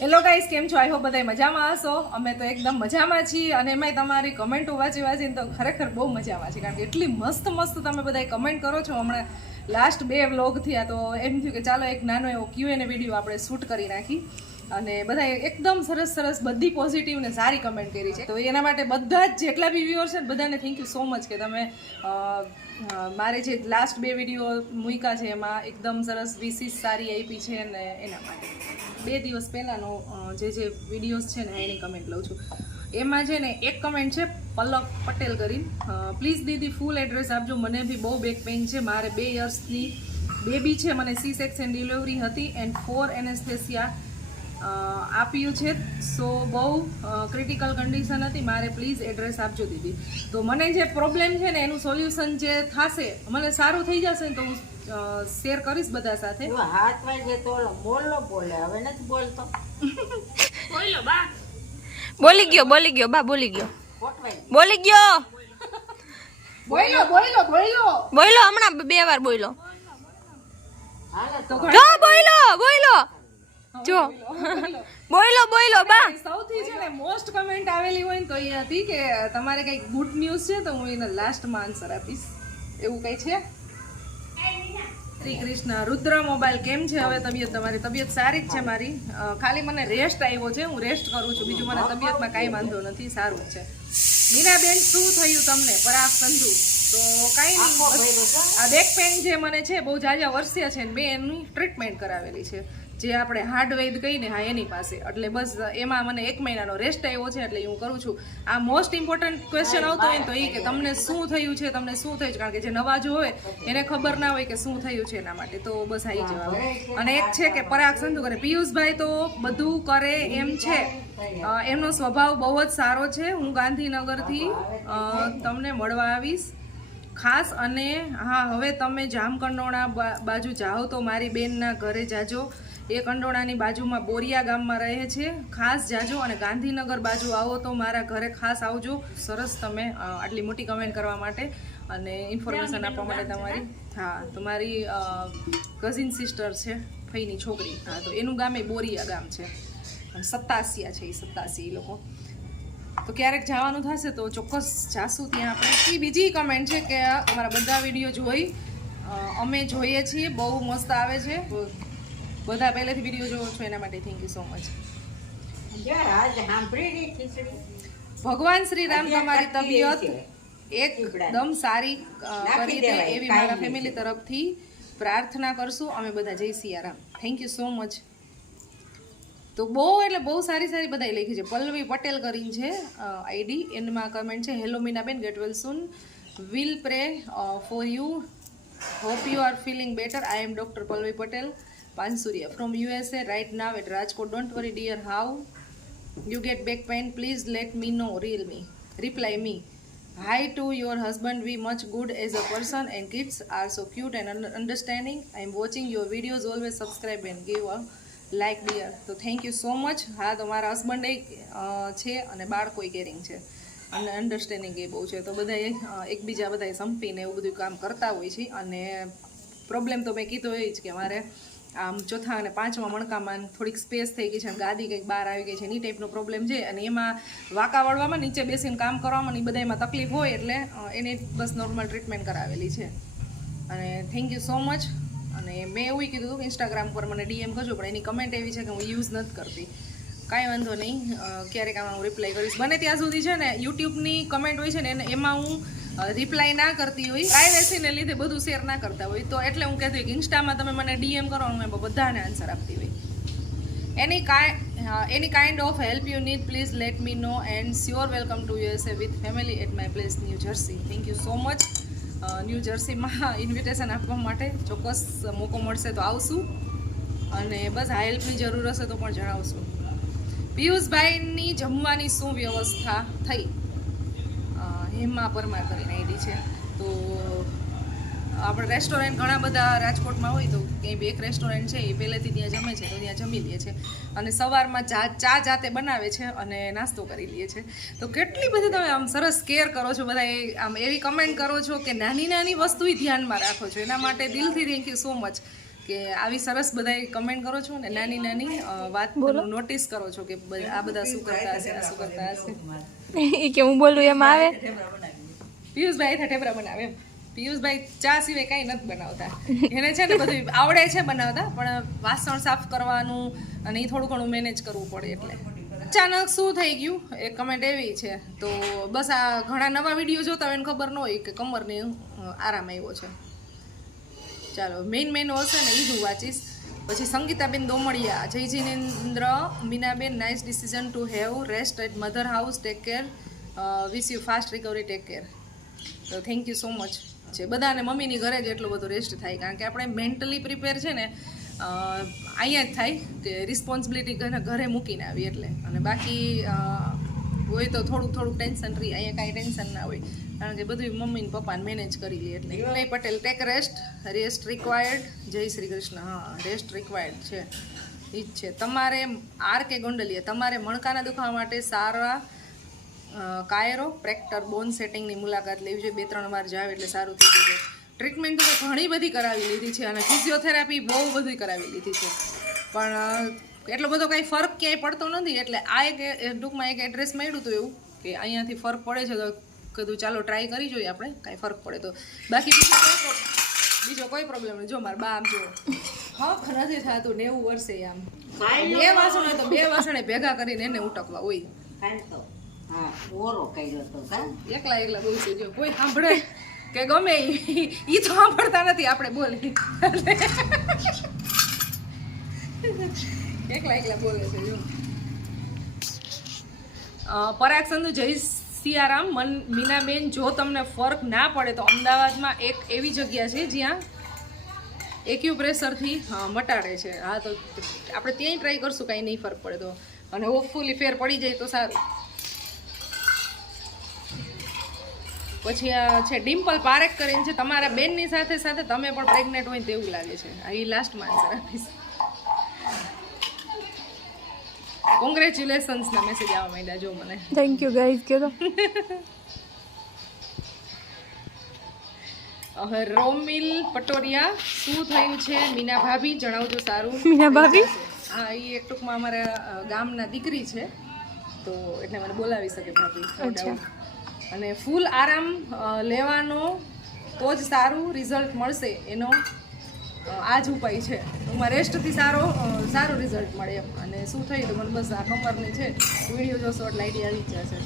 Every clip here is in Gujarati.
હેલો ગાઈસ, કેમ છો? આઈ હોપ બધા મજામાં હશો. અમે તો એકદમ મજામાં છીએ અને એમાંય તમારી કમેન્ટો વાંચીને તો ખરેખર બહુ મજામાં છે, કારણ કે એટલી મસ્ત તમે બધા કમેન્ટ કરો છો. હમણાં લાસ્ટ 2 વ્લોગ થયા તો એમ થયું કે ચાલો એક નાનો એવો Q&A વિડીયો આપણે શૂટ કરી નાખી અને બધાએ એકદમ સરસ બધી પોઝિટિવ ને સારી કમેન્ટ કરી છે. તો એના માટે બધા જ જેટલા બી વ્યુઅર્સ છે ને બધાને થેન્ક યુ સો મચ કે તમે મારે જે લાસ્ટ 2 વિડીયો મૂક્યા છે એમાં એકદમ સરસ વિશિષ સારી આપી છે અને એના માટે 2 દિવસ પહેલાંનો જે વિડીયોઝ છે ને એની કમેન્ટ લઉં છું. એમાં છે ને એક કમેન્ટ છે પલક પટેલ કરીને, પ્લીઝ દીદી ફૂલ એડ્રેસ આપજો, મને બી બહુ બેક પેઇન છે, મારે 2 યર્સની બેબી છે, મને સી સેક્શન ડિલિવરી હતી એન્ડ 4 એનેસ્થેસિયા આપ્યું છે, સો બહુ ક્રિટિકલ કન્ડિશન હતી, મારે પ્લીઝ એડ્રેસ આપજો દીદી. તો મને જે પ્રોબ્લેમ છે ને એનું સોલ્યુશન જે થશે, મને સારું થઈ જશે ને તો હું શેર કરીશ બધા સાથે. હાથ વાગે તો બોલો બોલે, હવે નથી બોલતો. બોલો બા. બોલી ગયો બા, બોલી ગયો બોલો હમણાં 2 વાર બોલો. જો બોલો જો બોલો બા. સૌથી છે ને મોસ્ટ કમેન્ટ આવેલી હોય ને તો એ હતી કે તમારે કઈ ગુડ ન્યૂઝ છે તો હું એના લાસ્ટમાં આન્સર આપીશ, એવું કઈ છે. શ્રી કૃષ્ણ. રુદ્ર મોબાઈલ કેમ છે હવે તબિયત? તમારી તબિયત સારી જ છે મારી, ખાલી મને રેસ્ટ આવ્યો છે, હું રેસ્ટ કરું છું, બીજું મને તબિયતમાં કાંઈ વાંધો નથી, સારું જ છે. મીનાબેન શું થયું તમને? પરાગ સંધુ. તો કાંઈ નહીં, આ બેક પેઇન જે મને છે બહુ જાજા વર્ષિયા છે ને મેં એની ટ્રીટમેન્ટ કરાવેલી છે, જે આપણે હાર્ડ વૈદ કહીને હા એની પાસે, એટલે બસ એમાં મને 1 મહિનાનો રેસ્ટ આવ્યો છે એટલે હું કરું છું. આ મોસ્ટ ઇમ્પોર્ટન્ટ ક્વેશ્ચન આવતો હોય ને તો એ કે તમને શું થયું છે, કારણ કે જે નવા જો હોય એને ખબર ના હોય કે શું થયું છે એના માટે, તો બસ આવી જવાબ. અને એક છે કે પરાગ સંધુ કરે, પિયુષભાઈ તો બધું કરે એમ છે, એમનો સ્વભાવ બહુ જ સારો છે, હું ગાંધીનગરથી તમને મળવા આવીશ ખાસ. અને હા, હવે તમે જામકંડોળા બાજુ જાઓ તો મારી બેનના ઘરે જાજો, એ કંડોળાની બાજુમાં બોરિયા ગામમાં રહે છે, ખાસ જાજો. અને ગાંધીનગર બાજુ આવો તો મારા ઘરે ખાસ આવજો. સરસ, તમે આટલી મોટી કમેન્ટ કરવા માટે અને ઇન્ફોર્મેશન આપવા માટે તમારી. હા, તમારી કઝિન સિસ્ટર છે, ફઈની છોકરી, હા, તો એનું ગામ એ બોરિયા ગામ છે, સત્તાસિયા છે, એ 87 એ લોકો. તો ક્યારેક જવાનું થશે તો ચોક્કસ જાશું ત્યાં આપણે. બીજી કમેન્ટ છે કે અમારા બધા વિડીયો જોઈ અમે જોઈએ છીએ, બહુ મસ્ત આવે છે, બધા પહેલેથી વિડીયો જોવો છો એના માટે થેન્ક યુ સો મચ. ભગવાન શ્રી રામ તમારી તબિયત એકદમ સારી કરી દે એવી મારા ફેમિલી તરફથી પ્રાર્થના કરશું અમે બધા. જય Siyaram. Thank you so much. તો બહુ સારી બધાએ લખી છે. પલ્લવી પટેલ કરીને છે આઈડી, એમાં કમેન્ટ છે, hello Meenaben, get well soon, will pray for you, hope you are feeling better. I am doctor Pallavi Patel Pansuria from USA right now at Rajkot. Don't worry dear, how you get back pain, please let me know. Reply me. Hi to your husband, we much good as a person and kids are so cute and understanding. I am watching your videos, always subscribe and give a like dear. તો થેન્ક યુ સો મચ. હા, તો મારા હસબન્ડ છે અને બાળકો કેરિંગ છે અને અન્ડરસ્ટેન્ડિંગ એ બહુ છે, તો બધાએ એકબીજા બધાએ સંપીને એવું બધું કામ કરતા હોય છે. અને પ્રોબ્લેમ તો મેં કીધો એ જ કે મારે આમ 4થા અને 5મા મણકામાં થોડીક સ્પેસ થઈ ગઈ છે અને ગાદી કંઈક બહાર આવી ગઈ છે, એ ટાઈપનો પ્રોબ્લેમ છે. અને એમાં વાંકા વળવામાં, નીચે બેસીને કામ કરવામાં એ બધામાં તકલીફ હોય એટલે એની બસ નોર્મલ ટ્રીટમેન્ટ કરાવેલી છે. અને થેન્ક યુ સો મચ. અને મેં એવું કીધું કે ઇન્સ્ટાગ્રામ પર મને DM કરજો, પણ એની કમેન્ટ એવી છે કે હું યુઝ નથી કરતી. કાંઈ વાંધો નહીં, ક્યારેક આમાં હું રિપ્લાય કરીશ. બને ત્યાં સુધી છે ને યુટ્યુબની કમેન્ટ હોય છે ને એમાં હું રિપ્લાય ના કરતી હોય, પ્રાઇવેસીને લીધે બધું શેર ના કરતા હોય, તો એટલે હું કહેતી હોય કે ઇન્સ્ટામાં તમે મને DM કરો, હું એમાં બધાને આન્સર આપતી હોય. Any kind of help you need, please let me know and sure welcome to USA with family at my place New Jersey. Thank you so much. New જર્સીમાં ઇન્વિટેશન આપવા માટે ચોક્કસ મોકો મળશે તો આવશું. અને બસ આ હેલ્પની જરૂર હશે તો પણ જણાવશું. પિયુષભાઈની જમવાની શું વ્યવસ્થા થઈ? હેમા પરમાર કરીને આઈડી છે. તો આપણે રેસ્ટોરન્ટ ઘણા બધા રાજકોટમાં હોય, તો કંઈ બી એક રેસ્ટોરન્ટ છે એ પહેલેથી ત્યાં જમે છે, તો ત્યાં જમી લે છે. અને સવારમાં ચા જાતે બનાવે છે અને નાસ્તો કરી લે છે. તો કેટલી બધી તમે આમ સરસ કેર કરો છો, બધા આમ એવી કમેન્ટ કરો છો કે નાની વસ્તુ ધ્યાનમાં રાખો છો, એના માટે દિલથી થેન્ક યુ સો મચ. કે આવી સરસ બધાય કમેન્ટ કરો છો ને નાની નાની વાત નોટિસ કરો છો કે આ બધા શું કરતા હશે આ શું કરતા હશે. એ કે હું બોલું એમ આવે. પિયુષભાઈ ઠેબરા બનાવે એમ. પિયુષભાઈ ચા સિવાય કાંઈ નથી બનાવતા. એને છે ને બધું આવડે છે બનાવતા, પણ વાસણ સાફ કરવાનું અને એ થોડું ઘણું મેનેજ કરવું પડે એટલે. અચાનક શું થઈ ગયું એક કમેન્ટ એવી છે, તો બસ આ ઘણા નવા વિડીયો જોતા હોય એને ખબર ન હોય કે કમરને આરામ આવ્યો છે. ચાલો મેઇન હશે ને એ જ હું વાંચીશ. પછી સંગીતાબેન દોમડિયા, જય Jinendra, Meenaben, nice decision to have rest at mother house, take care, wish you fast recovery, take care. તો થેન્ક યુ સો મચ. છે બધાને મમ્મીની ઘરે જ એટલો બધો રેસ્ટ થાય, કારણ કે આપણે મેન્ટલી પ્રિપેર છે ને અહીંયા જ થાય કે રિસ્પોન્સિબિલિટી ઘરે મૂકીને આવી એટલે. અને બાકી હોય તો થોડુંક ટેન્શન રહી, અહીંયા કાંઈ ટેન્શન ના હોય કારણ કે બધું મમ્મી ને પપ્પાને મેનેજ કરી લે એટલે. વિનય પટેલ, ટેક રેસ્ટ રિક્વાયર્ડ, જય શ્રી કૃષ્ણ. હા, રેસ્ટ રિક્વાયર્ડ છે, એ જ છે. તમારે આર કે ગોંડલિયા, તમારે મણકાના દુખાવા માટે સારા કાયરો પ્રેક્ટર બોન સેટિંગની મુલાકાત લેવી જોઈએ. 2-3 વાર જાવ એટલે સારું થઈ જશે. ટ્રીટમેન્ટ તો ઘણી બધી કરાવી લીધી છે અને ફિઝિયોથેરાપી બહુ બધી કરાવી લીધી છે, પણ એટલો બધો કાંઈ ફરક ક્યાંય પડતો નથી. એટલે આ એક ટૂંકમાં એક એડ્રેસ મળ્યું હતું એવું કે અહીંયાથી ફરક પડે છે, તો કીધું ચાલો ટ્રાય કરી જોઈએ આપણે, કાંઈ ફરક પડે તો. બાકી બીજો કોઈ પ્રોબ્લેમ નહીં. જો મારા બા આમ જો હક નથી થતું 90 વર્ષે આમ 2 વાસણ હોય તો 2 વાસણે ભેગા કરીને એને ઉટકવા હોય. હા, ઓરો કર્યો તો કા એકલા બોલ છે, જો કોઈ સાંભળે કે ગમે ઈ તો સાંભળતા નથી, આપણે બોલી એકલા બોલે છે. જો પરાગ સંધુ, જય સિયારામ. મીનાબેન, જો તમને ફરક ના પડે તો અમદાવાદમાં એક એવી જગ્યા છે જ્યાં એક્યુપ્રેશરથી મટાડે છે. હા, તો આપણે ત્યાંય ટ્રાય કરશું, કાંઈ નહીં ફરક પડે તો, અને હોપફુલી ફેર પડી જાય તો સારું. પછી આ છે ડિમ્પલ પારેખ કરીને છે, તમારા બેનની સાથે સાથે તમે પણ પ્રેગ્નેન્ટ હોય તેવું લાગે છે. આ એ લાસ્ટમાં આન્સર આપીશ. કોંગ્રેચ્યુલેશન્સના મેસેજ આવવા માંડ્યા જો મને. થેન્ક યુ ગાઈઝ કે તો. રોમિલ પટોરિયા, શું થયું છે મીના ભાભી જણાવજો સારું. મીના ભાભી, હા, એ એક ટૂંકમાં અમારા ગામના દીકરી છે, તો એટલે મને બોલાવી શકે ભાભી. અને ફૂલ આરામ લેવાનો તો જ સારું રિઝલ્ટ મળશે, એનો આ જ ઉપાય છે. ટૂંકમાં રેસ્ટથી સારું રિઝલ્ટ મળે એમ. અને શું થયું તો મને બસ આ કમરની છે, વિડીયો જોશો એટલે આઈડિયા આવી જ જશે.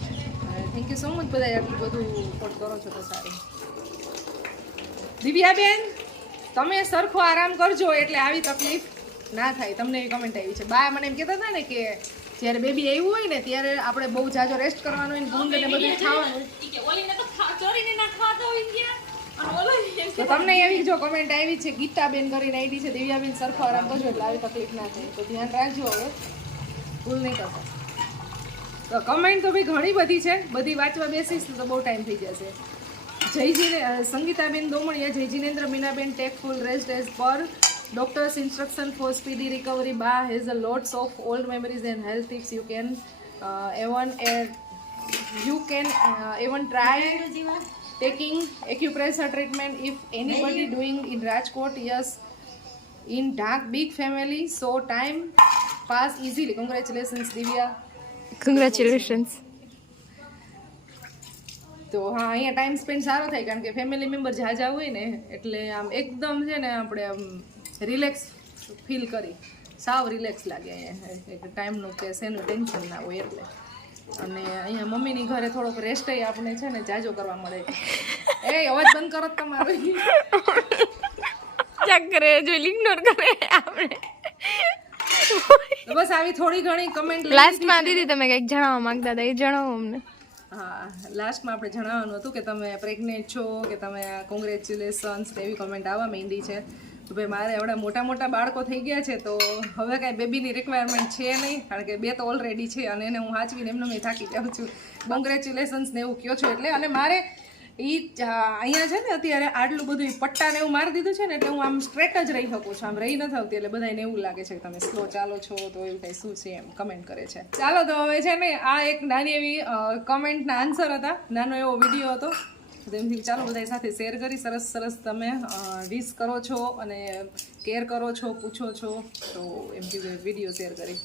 થેન્ક યુ સો મચ બધા આટલું બધું સપોર્ટ કરો છો તો સારું. દિવ્યાબેન, તમે સરખો આરામ કરજો એટલે આવી તકલીફ ના થાય. તમને એવી કમેન્ટ આવી છે. બા મને એમ કહેતા હતા ને કે જ્યારે બેબી આવ્યું હોય ને ત્યારે આપણે બહુ જાજો રેસ્ટ કરવાનો હોય ને ગુંદ ને બધું ખાવાનું. તો તમને એવી જો કમેન્ટ આવી છે, ગીતાબેન કરીને આઈડી છે, દિવ્યાબેન સરખો આરામ કરજો એટલે આવી તકલીફ ના થાય. તો ધ્યાન રાખજો, હવે ભૂલ નહીં કરતા. તો કમેન્ટ તો ભાઈ ઘણી બધી છે, બધી વાંચવા બેસીશ તો બહુ ટાઈમ થઈ જશે. સંગીતાબેન દોમડિયા, જય Jinendra, Minaben, take full rest as per doctor's instruction for speedy recovery. Ba has a lots of old memories and health tips. You can even try taking acupressure treatment if anybody doing in Rajkot. Yes, in dark big family, so time pass easily. Congratulations Divya. congratulations. તો હા, અહીંયા ટાઈમ સ્પેન્ડ સારો થાય કારણ કે ફેમિલી મેમ્બર જાજા હોય ને એટલે આમ એકદમ છે ને આપણે આમ રિલેક્સ ફીલ કરી, સાવ રિલેક્સ લાગે અહીંયા. ટાઈમનું કે શેનું ટેન્શન ના હોય એટલે. અને અહીંયા મમ્મીની ઘરે થોડોક રેસ્ટ આપણે છે ને જાજો કરવા મળે. એ અવાજ બંધ કરો તમારો. ચેક કરે જો ઇગ્નોર કરે આપણે. બસ આવી થોડી ઘણી કમેન્ટ લાસ્ટમાં દીદી તમે કંઈક જણાવવા માંગતા હતા, એ જણાવો અમને. હા, લાસ્ટમાં આપણે જણાવવાનું હતું કે તમે પ્રેગ્નેન્ટ છો કે તમે કોંગ્રેચ્યુલેશન્સ એવી કમેન્ટ આવવા માંડી છે. તો ભાઈ મારે એવડા મોટા બાળકો થઈ ગયા છે તો હવે કાંઈ બેબીની રિક્વાયરમેન્ટ છે નહીં, કારણ કે 2 તો ઓલરેડી છે અને એને હું સાચવીને એમને મેં થાકી જાઉં છું. કોંગ્રેચ્યુલેશન્સ ને એવું કહો છો એટલે. અને મારે અહીંયા છે ને અત્યારે આટલું બધું પટ્ટાને એવું મારી દીધું છે ને એટલે હું આમ સ્ટ્રેટ જ રહી શકું છું, આમ રહી નથી આવતી. એટલે બધાને એવું લાગે છે કે તમે સ્લો ચાલો છો, તો એવું કંઈ શું છે એમ કમેન્ટ કરે છે. ચાલો તો હવે છે ને આ એક નાની એવી કમેન્ટના આન્સર હતા, નાનો એવો વિડીયો હતો. તો એમથી ચાલો બધા સાથે શેર કરી સરસ સરસ તમે વિશ કરો છો અને કેર કરો છો, પૂછો છો, તો એમથી વિડીયો શેર કરી.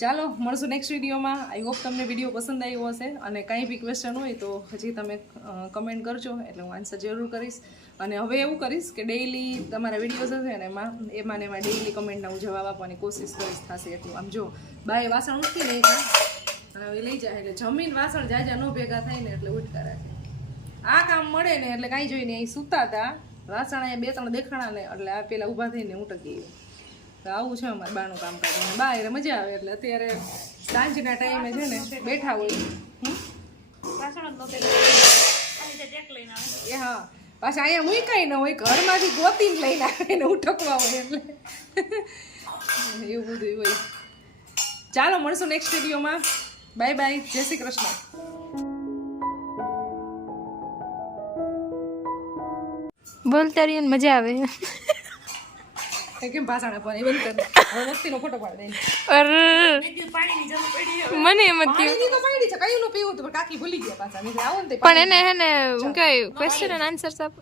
ચાલો મળશું નેક્સ્ટ વિડીયોમાં. આઈ હોપ તમને વિડીયો પસંદ આવ્યો હશે અને કાંઈ બી ક્વેશ્ચન હોય તો હજી તમે કમેન્ટ કરજો એટલે હું આન્સર જરૂર કરીશ. અને હવે એવું કરીશ કે ડેઈલી તમારા વિડીયોઝ હશે ને એમાં ડેઈલી કમેન્ટના હું જવાબ આપવાની કોશિશ કરીશ થશે એટલું. આમ જો બાય વાસણ ઉઠી નહીં અને હવે લઈ જાય એટલે જમીન વાસણ જાજા ન ભેગા થાય ને એટલે ઉઠકા રાખે. આ કામ મળે ને એટલે કાંઈ જોઈને અહીં સૂતા હતા, વાસણ અહીંયા 2-3 દેખાણા ને એટલે આ પેલા ઊભા થઈને ઉટકી ગયું. તો આવું છે અમારે બાનું કામકાજ. અને બા એટલે મજા આવે એટલે અત્યારે સાંજના ટાઈમે છે ને બેઠા હોય. એ હા પાછા અહીંયા મૂકાય ન હોય, ઘરમાંથી ગોતીને લઈને આવે ને ઉઠકવા હોય એટલે એવું બધું હોય. ચાલો મળશું નેક્સ્ટ વિડીયોમાં. બાય બાય, જય શ્રી કૃષ્ણ. બોલતા રહીએ ને મજા આવે. કેમ ભાષણ આપવાની બંધ કરી હવે વસ્તીનો ફોટો પાડી દે. અરે મને એમ જ થયું. પાણીની તો પાડી છે, કયું નું પીવું હતું પણ કાકી ભૂલી ગયા પાછા. નહીં આવો ને તે પણ એને હે ને હું કઈ ક્વેશ્ચન એન્ડ આન્સર્સ આપો.